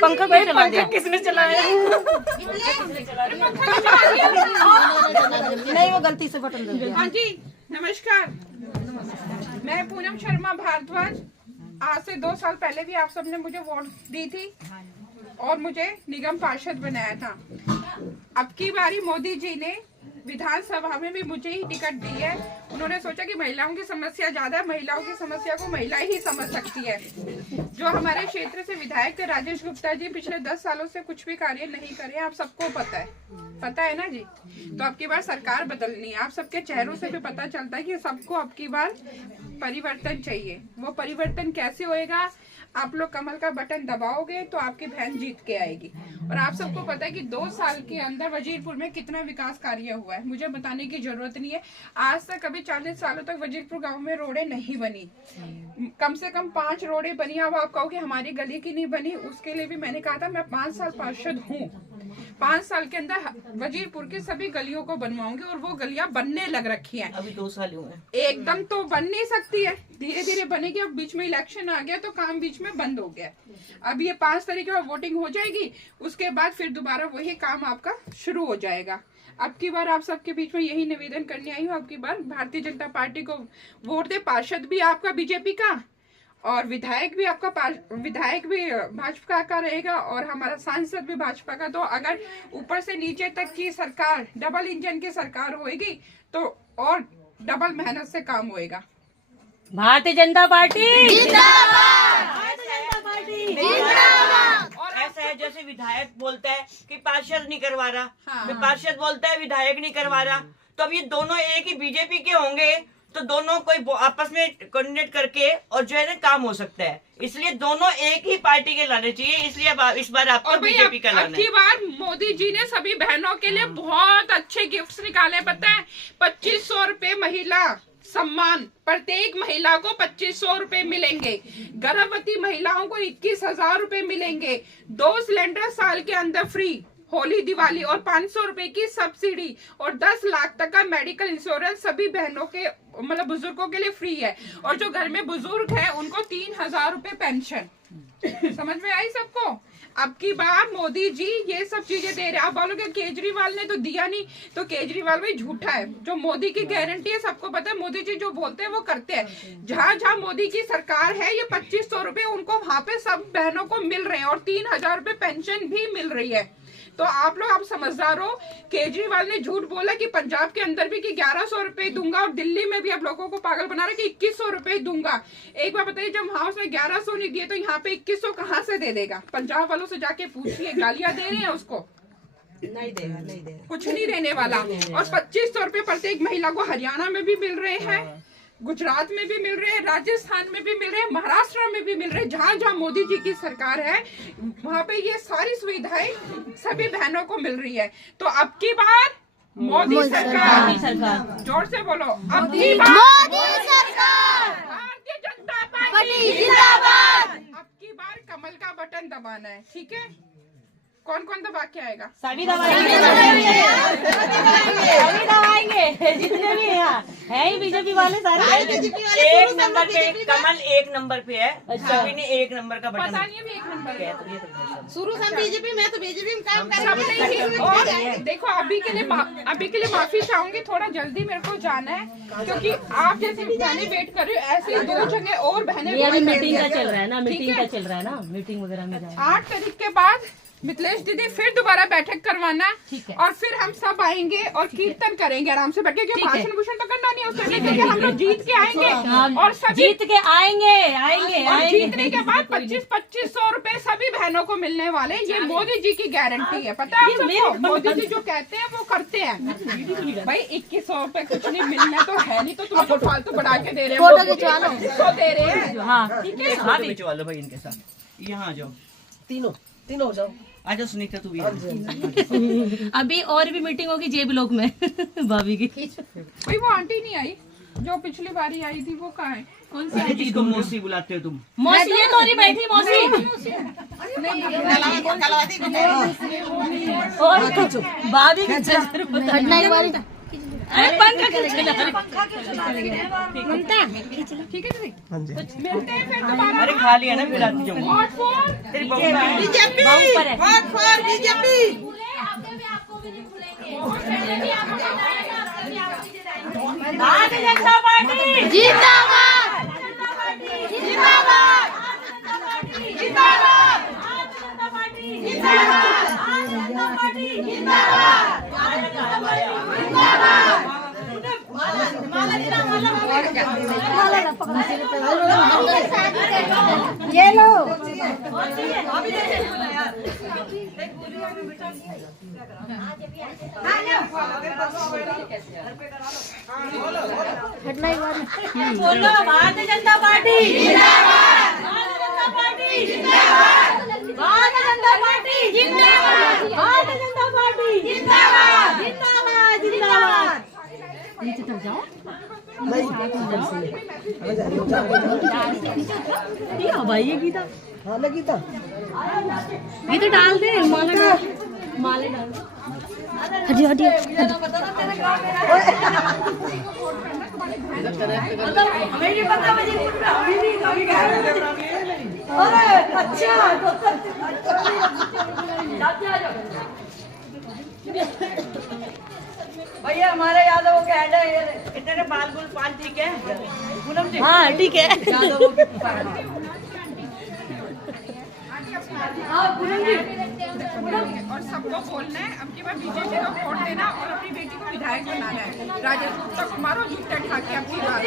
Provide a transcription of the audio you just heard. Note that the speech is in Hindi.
पंखा बैठ चला दिया, किसने चलाया? नहीं, वो गलती से बटन दब गया। हाँ जी, नमस्कार। मैं पूनम शर्मा भारद्वाज। आज से 2 साल पहले भी आप सबने मुझे वोट दी थी और मुझे निगम पार्षद बनाया था। अब की बारी मोदी जी ने विधानसभा में भी मुझे ही टिकट दी है। उन्होंने सोचा कि महिलाओं की समस्या ज्यादा है, महिलाओं की समस्या को महिला ही समझ सकती है। जो हमारे क्षेत्र से विधायक थे राजेश गुप्ता जी, पिछले 10 सालों से कुछ भी कार्य नहीं करे, आप सबको पता है ना जी। तो अब की बार सरकार बदलनी है। आप सबके चेहरों से भी पता चलता है कि सबको अब की बार परिवर्तन चाहिए। वो परिवर्तन कैसे होएगा? आप लोग कमल का बटन दबाओगे तो आपकी बहन जीत के आएगी। और आप सबको पता है कि 2 साल के अंदर वजीरपुर में कितना विकास कार्य हुआ है, मुझे बताने की जरूरत नहीं है। आज तक कभी 40 सालों तक वजीरपुर गांव में रोडें नहीं बनी। कम से कम 5 रोडें बनी। अब आप कहोगे हमारी गली की नहीं बनी, उसके लिए भी मैंने कहा था मैं 5 साल पार्षद हूँ। 5 साल के अंदर वजीरपुर की सभी गलियों को बनवाऊंगी और वो गलियां बनने लग रखी हैं। अभी 2 साल हुए हैं। एकदम तो बन नहीं सकती है, धीरे धीरे बनेगी। अब बीच में इलेक्शन आ गया तो काम बीच में बंद हो गया। अब ये 5 तारीख को वोटिंग हो जाएगी, उसके बाद फिर दोबारा वही काम आपका शुरू हो जाएगा। अब की बार आप सबके बीच में यही निवेदन करने आई हूँ, अब की बार भारतीय जनता पार्टी को वोट दे। पार्षद भी आपका बीजेपी का और विधायक भी आपका विधायक भी भाजपा का रहेगा और हमारा सांसद भी भाजपा का। तो अगर ऊपर से नीचे तक की सरकार डबल इंजन की सरकार होएगी तो और डबल मेहनत से काम होएगा। भारतीय जनता पार्टी जिंदाबाद, भारतीय जनता पार्टी जिंदाबाद। और ऐसा है जैसे विधायक बोलता है कि पार्षद नहीं करवा रहा, हाँ। पार्षद बोलता है विधायक नहीं करवा रहा, तो अब ये दोनों एक ही बीजेपी के होंगे तो दोनों कोई आपस में कोऑर्डिनेट करके और जो है ना काम हो सकता है। इसलिए दोनों एक ही पार्टी के लाने चाहिए। इसलिए अब इस बार आपको बीजेपी का लाना है। अगली बार मोदी जी ने सभी बहनों के लिए बहुत अच्छे गिफ्ट्स निकाले। पता है 2500 रुपए महिला सम्मान, प्रत्येक महिला को 2500 रुपए मिलेंगे। गर्भवती महिलाओं को 21,000 रुपए मिलेंगे। 2 सिलेंडर साल के अंदर फ्री होली दिवाली और 500 रुपए की सब्सिडी और 10 लाख तक का मेडिकल इंश्योरेंस सभी बहनों के मतलब बुजुर्गों के लिए फ्री है। और जो घर में बुजुर्ग है उनको 3,000 रुपए पेंशन। समझ में आई सबको? अब की बार मोदी जी ये सब चीजें दे रहे हैं। आप बोलोगे केजरीवाल ने तो दिया नहीं, तो केजरीवाल भी झूठा है। जो मोदी की गारंटी है सबको पता है, मोदी जी जो बोलते हैं वो करते हैं। जहाँ जहाँ मोदी की सरकार है ये 2500 रुपए उनको वहाँ पे सब बहनों को मिल रहे हैं और 3,000 रुपए पेंशन भी मिल रही है। तो आप लोग आप समझदार हो। केजरीवाल ने झूठ बोला कि पंजाब के अंदर भी कि 1100 रुपए दूंगा और दिल्ली में भी अब लोगों को पागल बना रहा है कि 2100 रुपए दूंगा। एक बार बताइए, जब वहां उसने 1100 नहीं दिए तो यहाँ पे 2100 कहाँ से दे देगा? पंजाब वालों से जाके पूछिए, गालियां दे रहे हैं उसको। नहीं देगा कुछ नहीं रहने वाला। और 2500 रुपए प्रत्येक महिला को हरियाणा में भी मिल रहे हैं, गुजरात में भी मिल रहे हैं, राजस्थान में भी मिल रहे हैं, महाराष्ट्र में भी मिल रहे हैं। जहाँ जहाँ मोदी जी की सरकार है वहाँ पे ये सारी सुविधाएं सभी बहनों को मिल रही है। तो अब की बार मोदी सरकार, जोर से बोलो, अब की बार मोदी सरकार, भारतीय जनता पार्टी जिंदाबाद। अब की बार कमल का बटन दबाना है, ठीक है? कौन कौन दबा के आएगा? सभी दबाएंगे, जितने भी है ही बीजेपी वाले सारे। 1 नंबर पे कमल 1 नंबर पे है। सभी ने 1 नंबर का बटन। पता नहीं अभी 1 नंबर है। शुरू से बीजेपी में तो बीजेपी में काम कर सब नहीं। और देखो अभी के लिए माफी चाहूंगी, थोड़ा जल्दी मेरे को जाना है क्योंकि आप जैसे बहनें वेट कर रही हो ऐसे 2 जगह और बहनें मीटिंग का चल रहा है ना, मीटिंग वगैरह में 8 तारीख के बाद मिथिलेश दीदी फिर दोबारा बैठक करवाना और फिर हम सब आएंगे और कीर्तन करेंगे आराम से बैठ के। भाषण भूषण तो करना नहीं उसके, क्योंकि हम लोग जीत के आएंगे और सभी जीत के आएंगे और जीतने के बाद 2500 रुपए सभी बहनों को मिलने वाले। ये मोदी जी की गारंटी है, पता है आपको? मोदी जी जो कहते हैं वो करते हैं। भाई 2100 रुपए कुछ नहीं, मिलना तो है नहीं, तो तुम फालतू बढ़ा के दे रहे हैं, फोटो खिंचवा लो, दे रहे हैं। ठीक है, खिंचवा लो भाई इनके साथ। यहाँ आ जाओ, तीनों हो जाओ। आजा सुनीता तू भी। अभी और भी मीटिंग होगी जे ब्लॉक में भाभी की। भाई वो आंटी नहीं आई। जो पिछली बारी आई थी वो कहाँ है? कौन सी आई थी? जिसको मौसी बुलाते हो तुम। मौसी, ये तो नहीं बैठी मौसी। और भाभी की अरे पंखा ठीक है दीदी, मिलते हैं फिर दोबारा। अरे खा लिया ना, फिर आती जाऊंगी। वोट फॉर तेरी बहू का है। बीजेपी ऊपर है। Vote for BJP. Bharatiya Janata party जिंदाबाद, जिंदाबाद, जिंदाबाद, जिंदाबाद, जनता पार्टी जिंदाबाद, जनता पार्टी जिंदाबाद, ये लो। बोलो भारतीय जनता पार्टी जिंदाबाद, भारतीय जनता पार्टी जिंदाबाद, भारतीय जनता पार्टी जिंदाबाद, भारतीय जनता पार्टी जिंदाबाद, जिंदाबाद, जिंदाबाद। नीचे तक जाओ। क्या भाई ये गीता? हाँ गीता, गीता डाल दे, माला डाल, माले डाल। हटिए हटिए। अच्छा भैया हमारे यादव के हेड है, इतने बाल गुल पाल ठीक है। पूनम जी, हाँ ठीक है। और सबको बोलना है अब की बार बीजेपी को वोट देना और अपनी बेटी को विधायक बनाना है। राजेश गुप्ता कुमार और जूते खा के अब की बार